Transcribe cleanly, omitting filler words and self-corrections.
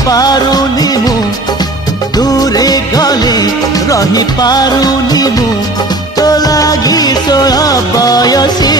पारुनी मु दूरे गले रही पारुनी मु तो लागी 16 बयसे